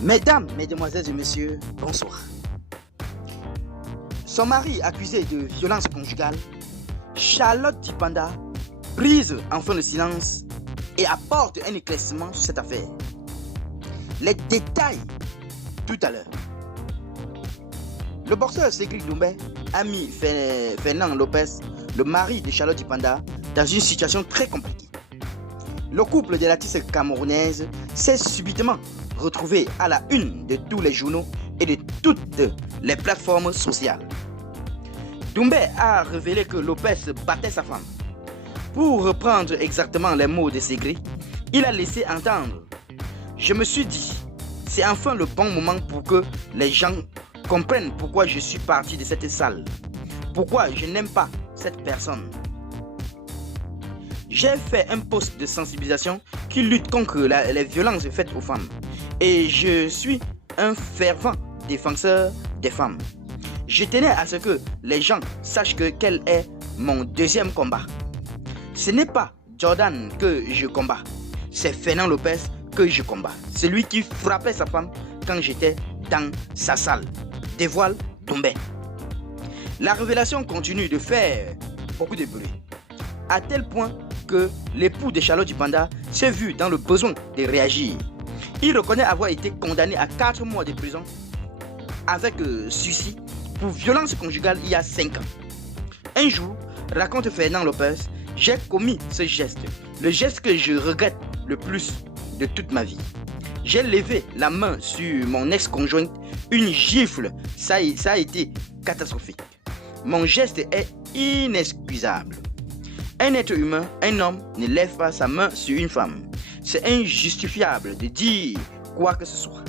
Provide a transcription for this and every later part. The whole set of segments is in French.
Mesdames, mesdemoiselles et messieurs, bonsoir. Son mari accusé de violence conjugale, Charlotte Dipanda brise enfin le silence et apporte un éclaircissement sur cette affaire. Les détails tout à l'heure. Le boxeur Cédric Doumbé a mis Fernand Lopez, le mari de Charlotte Dipanda, dans une situation très compliquée. Le couple de l'artiste camerounaise s'est subitement retrouvé à la une de tous les journaux et de toutes les plateformes sociales. Doumbé a révélé que Lopez battait sa femme. Pour reprendre exactement les mots de Cédric, il a laissé entendre: je me suis dit, c'est enfin le bon moment pour que les gens comprennent pourquoi je suis parti de cette salle, pourquoi je n'aime pas cette personne. J'ai fait un post de sensibilisation qui lutte contre les violences faites aux femmes et je suis un fervent défenseur des femmes. Je tenais à ce que les gens sachent quel est mon deuxième combat. Ce n'est pas Jordan que je combats, c'est Fernand Lopez que je combats. Celui qui frappait sa femme quand j'étais dans sa salle. Dévoile Doumbé. La révélation continue de faire beaucoup de bruit, à tel point que l'époux de Charlotte Dipanda s'est vu dans le besoin de réagir. Il reconnaît avoir été condamné à 4 mois de prison avec sursis pour violence conjugale il y a 5 ans. Un jour, raconte Fernand Lopez, j'ai commis ce geste, le geste que je regrette le plus de toute ma vie. J'ai levé la main sur mon ex-conjointe, une gifle, ça a été catastrophique. Mon geste est inexcusable. Un être humain, un homme, ne lève pas sa main sur une femme. C'est injustifiable de dire quoi que ce soit.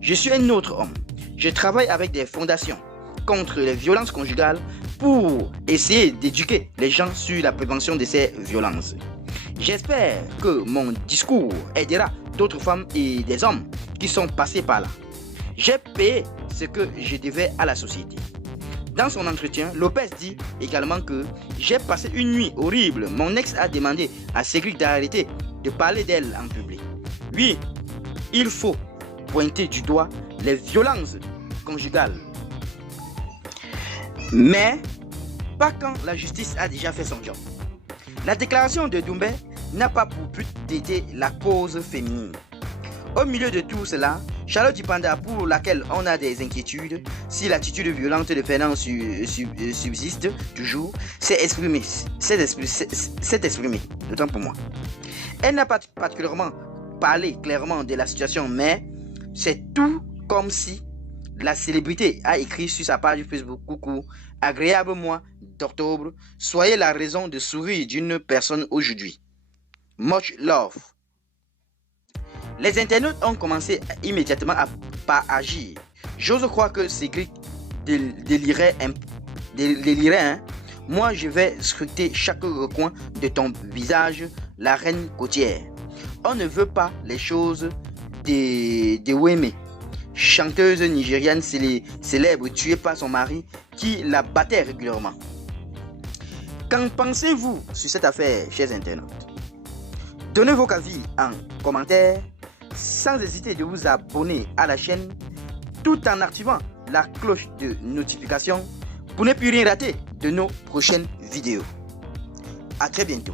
Je suis un autre homme. Je travaille avec des fondations contre les violences conjugales pour essayer d'éduquer les gens sur la prévention de ces violences. J'espère que mon discours aidera d'autres femmes et des hommes qui sont passés par là. J'ai payé ce que je devais à la société. Dans son entretien, Lopez dit également que j'ai passé une nuit horrible. Mon ex a demandé à Cédric d'arrêter de parler d'elle en public. Oui, il faut pointer du doigt les violences conjugales. Mais pas quand la justice a déjà fait son job. La déclaration de Doumbé n'a pas pour but d'aider la cause féminine. Au milieu de tout cela, Charlotte Dipanda, pour laquelle on a des inquiétudes si l'attitude violente de Fernand subsiste toujours, s'est exprimée, d'autant pour moi. Elle n'a pas particulièrement parlé clairement de la situation, mais c'est tout comme si la célébrité a écrit sur sa page Facebook: coucou, agréable mois d'octobre, soyez la raison de sourire d'une personne aujourd'hui. Much love. Les internautes ont commencé immédiatement à agir. J'ose croire que Cédric délirait. Moi, je vais scruter chaque recoin de ton visage, la reine côtière. On ne veut pas les choses de Weme, chanteuse nigériane célèbre tuée par son mari qui la battait régulièrement. Qu'en pensez-vous sur cette affaire, chers internautes? Donnez vos avis en commentaire, sans hésiter de vous abonner à la chaîne tout en activant la cloche de notification pour ne plus rien rater de nos prochaines vidéos. À très bientôt.